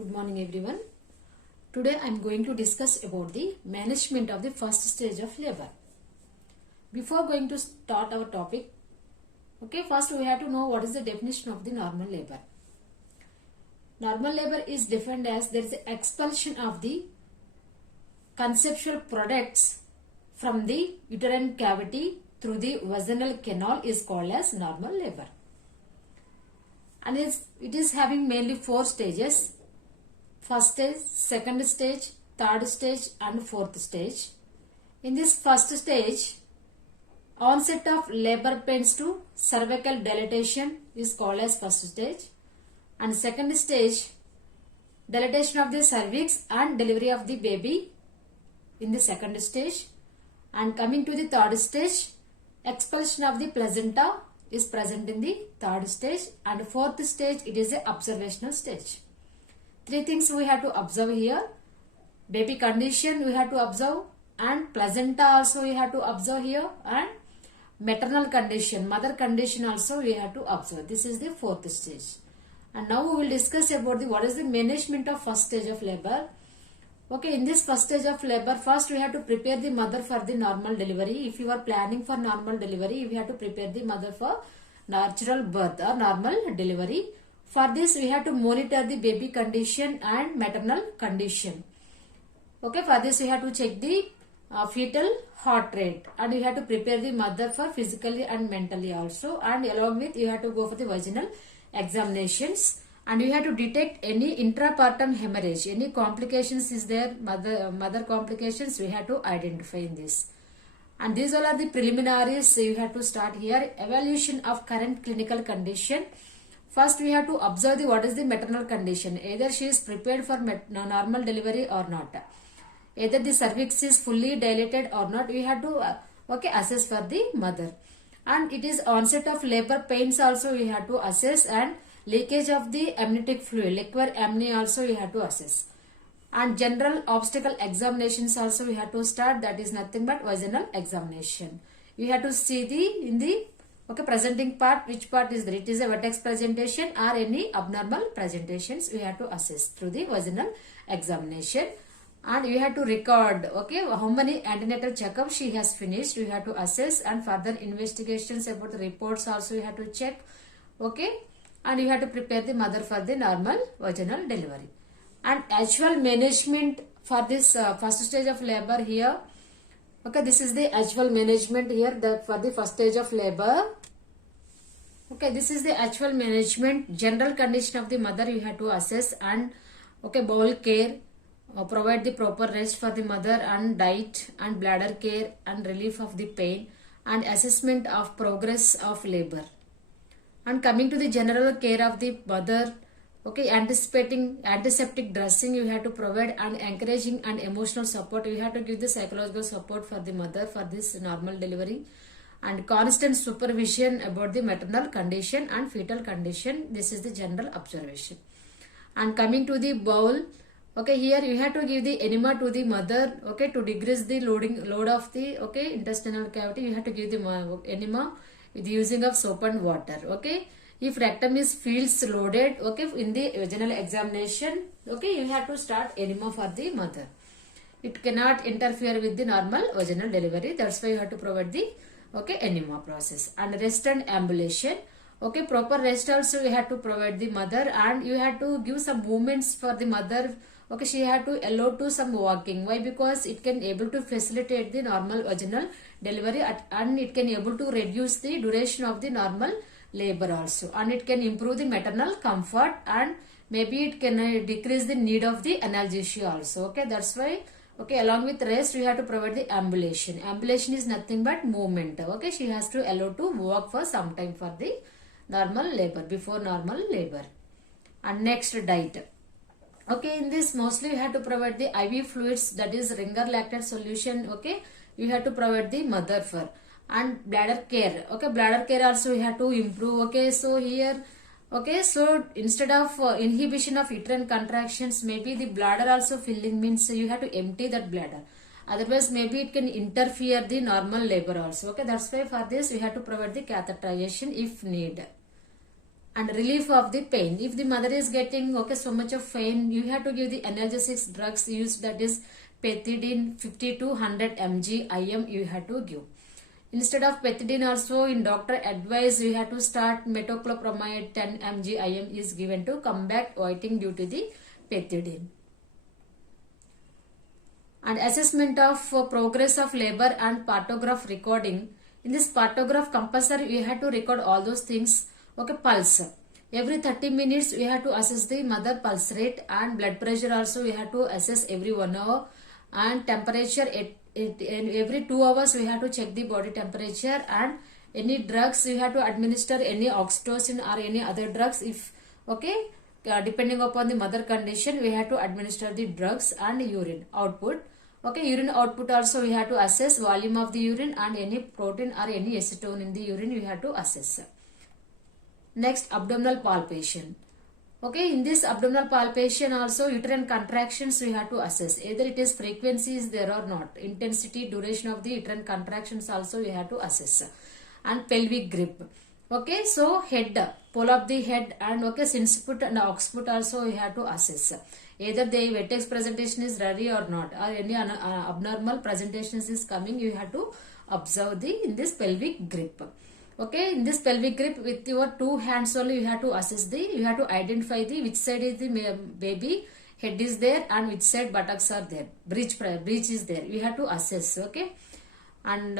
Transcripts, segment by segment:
Good morning everyone. Today I am going to discuss about the management of the first stage of labor. Before going to start our topic, first we have to know what is the definition of the normal labor. Normal labor is defined as there is expulsion of the conceptual products from the uterine cavity through the vaginal canal is called as normal labor. And it is having mainly 4 stages. First stage, second stage, third stage and fourth stage. In this first stage, onset of labor pains to cervical dilatation is called as first stage. And second stage, dilatation of the cervix and delivery of the baby in the second stage. And coming to the third stage, expulsion of the placenta is present in the third stage. And fourth stage, it is a observational stage. 3 things we have to observe here. Baby condition we have to observe, and placenta also we have to observe here, and maternal condition, mother condition also we have to observe. This is the fourth stage. And now we will discuss about what is the management of first stage of labor. In this first stage of labor, first we have to prepare the mother for the normal delivery. If you are planning for normal delivery, we have to prepare the mother for natural birth or normal delivery. For this, we have to monitor the baby condition and maternal condition. For this, we have to check the fetal heart rate, and we have to prepare the mother for physically and mentally also. And along with, you have to go for the vaginal examinations, and you have to detect any intrapartum hemorrhage, any complications is there, mother complications, we have to identify in this. And these all are the preliminaries. You have to start here. Evaluation of current clinical condition. First, we have to observe what is the maternal condition. Either she is prepared for normal delivery or not. Either the cervix is fully dilated or not. We have to assess for the mother. And it is onset of labor pains also we have to assess, and leakage of the amniotic fluid, liquor amni also we have to assess. And general obstetrical examinations also we have to start. That is nothing but vaginal examination. We have to see in the presenting part, which part is there. It is a vertex presentation or any abnormal presentations we have to assess through the vaginal examination. And we have to record, how many antenatal checkups she has finished. We have to assess, and further investigations about the reports also we have to check. And you have to prepare the mother for the normal vaginal delivery. And actual management for this first stage of labor here. This is the actual management here for the first stage of labor. This is the actual management. General condition of the mother you have to assess, and bowel care, provide the proper rest for the mother, and diet and bladder care and relief of the pain, and assessment of progress of labor. And coming to the general care of the mother, anticipating antiseptic dressing you have to provide, and encouraging and emotional support. You have to give the psychological support for the mother for this normal delivery, and constant supervision about the maternal condition and fetal condition. This is the general observation. And coming to the bowel, here you have to give the enema to the mother, to decrease the load of the intestinal cavity. You have to give the enema with the using of soap and water. If rectum feels loaded, in the vaginal examination, you have to start enema for the mother. It cannot interfere with the normal vaginal delivery. That's why you have to provide the enema process. And rest and ambulation. Proper rest also you have to provide the mother, and you have to give some movements for the mother. She have to allow to some walking. Why? Because it can able to facilitate the normal vaginal delivery, and it can able to reduce the duration of the normal labor also, and it can improve the maternal comfort, and maybe it can decrease the need of the analgesia also. That's why along with rest we have to provide the ambulation. Ambulation is nothing but movement. She has to allow to walk for some time for the normal labor, before normal labor. And next, diet. In this mostly you have to provide the IV fluids, that is Ringer lactate solution. You have to provide the mother for. And bladder care. Bladder care also you have to improve. So here, so instead of inhibition of uterine contractions, maybe the bladder also filling, means you have to empty that bladder. Otherwise, maybe it can interfere the normal labor also. That's why for this we have to provide the catheterization if need. and relief of the pain. If the mother is getting so much of pain, you have to give the analgesics drugs used, that is pethidine 50 to 100 mg IM you have to give. Instead of pethidine also, in doctor advice, you have to start metoclopramide 10 mg IM is given to combat vomiting due to the pethidine. And assessment of progress of labor and partograph recording. In this partograph compulsory we have to record all those things. Pulse. Every 30 minutes we have to assess the mother pulse rate, and blood pressure also we have to assess every 1 hour, and temperature every 2 hours we have to check the body temperature, and any drugs we have to administer, any oxytocin or any other drugs if depending upon the mother condition we have to administer the drugs. And urine output. Urine output also we have to assess volume of the urine, and any protein or any acetone in the urine we have to assess. Next, abdominal palpation. In this abdominal palpation also uterine contractions we have to assess. Either it is frequency is there or not. Intensity, duration of the uterine contractions also we have to assess. And pelvic grip. So head, pole of the head, and synsput and occiput also we have to assess. Either the vertex presentation is ready or not, or any abnormal presentations is coming, you have to observe in this pelvic grip. In this pelvic grip, with your 2 hands only you have to assess you have to identify which side is the baby head is there and which side buttocks are there, breech is there, you have to assess. And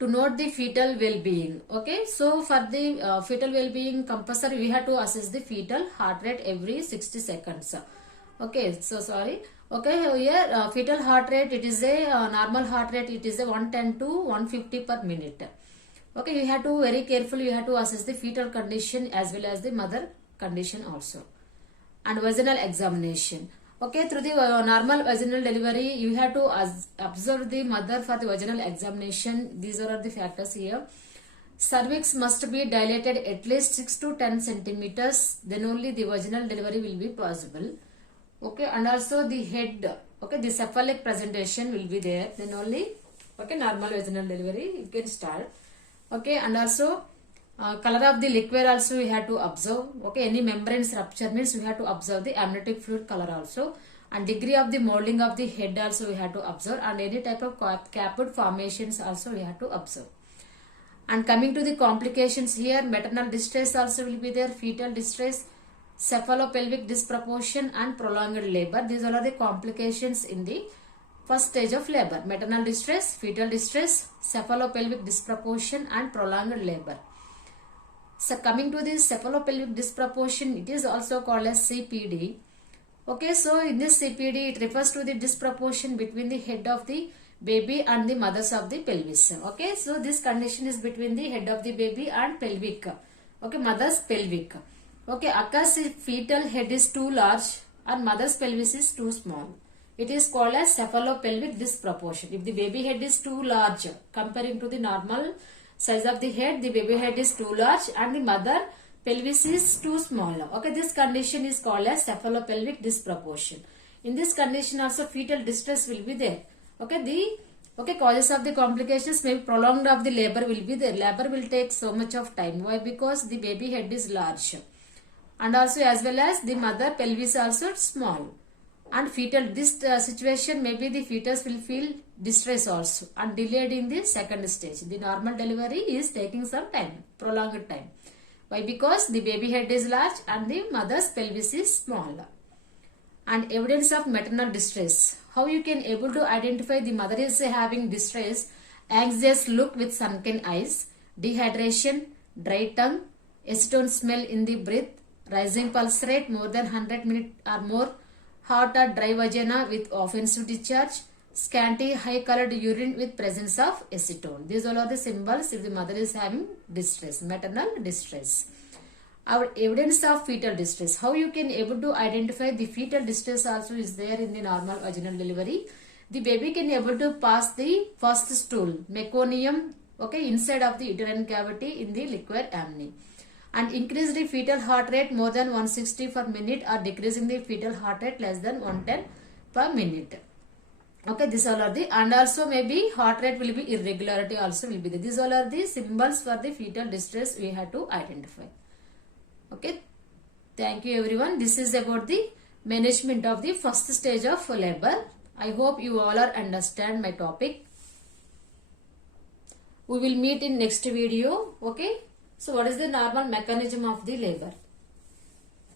to note the fetal well-being. So for the fetal well-being compulsory we have to assess the fetal heart rate every 60 seconds. Here fetal heart rate, it is a normal heart rate, it is a 110 to 150 per minute. You have to very carefully you have to assess the fetal condition as well as the mother condition also. And vaginal examination. Through the normal vaginal delivery you have to observe the mother for the vaginal examination. These are the factors here. Cervix must be dilated at least 6 to 10 centimeters, then only the vaginal delivery will be possible. And also the head, the cephalic presentation will be there, then only normal vaginal delivery you can start. And also color of the liquor also we have to observe. Any membranes rupture means we have to observe the amniotic fluid color also. And degree of the molding of the head also we have to observe, and any type of caput formations also we have to observe. And coming to the complications here, maternal distress also will be there, fetal distress, cephalopelvic disproportion, and prolonged labor. These all are the complications in the first stage of labor: maternal distress, fetal distress, cephalopelvic disproportion, and prolonged labor. So coming to this cephalopelvic disproportion, it is also called as CPD. So in this CPD, it refers to the disproportion between the head of the baby and the mothers of the pelvis. So this condition is between the head of the baby and pelvic. Mother's pelvic. Occurs if fetal head is too large and mother's pelvis is too small. It is called as cephalopelvic disproportion. If the baby head is too large comparing to the normal size of the head, the baby head is too large and the mother pelvis is too small. This condition is called as cephalopelvic disproportion. In this condition also fetal distress will be there. Causes of the complications may be prolonged of the labor will be there. Labor will take so much of time. Why? Because the baby head is large. And also as well as the mother pelvis also small. And fetal, this situation maybe the fetus will feel distress also and delayed in the second stage. The normal delivery is taking some time, prolonged time. Why? Because the baby head is large and the mother's pelvis is small. And evidence of maternal distress. How you can able to identify the mother is having distress? Anxious look with sunken eyes, dehydration, dry tongue, acetone smell in the breath, rising pulse rate more than 100 minutes or more, hot or dry vagina with offensive discharge, scanty high colored urine with presence of acetone. These all are the symbols if the mother is having distress, maternal distress. Our evidence of fetal distress. How you can able to identify the fetal distress also is there in the normal vaginal delivery. The baby can able to pass the first stool, meconium, inside of the uterine cavity in the liquor amni. And increase the fetal heart rate more than 160 per minute or decreasing the fetal heart rate less than 110 per minute. Okay, these all are the, and also maybe heart rate will be irregularity also will be there. These all are the symbols for the fetal distress we have to identify. Okay, thank you everyone. This is about the management of the first stage of labor. I hope you all are understand my topic. We will meet in next video. Okay, so what is the normal mechanism of the labor?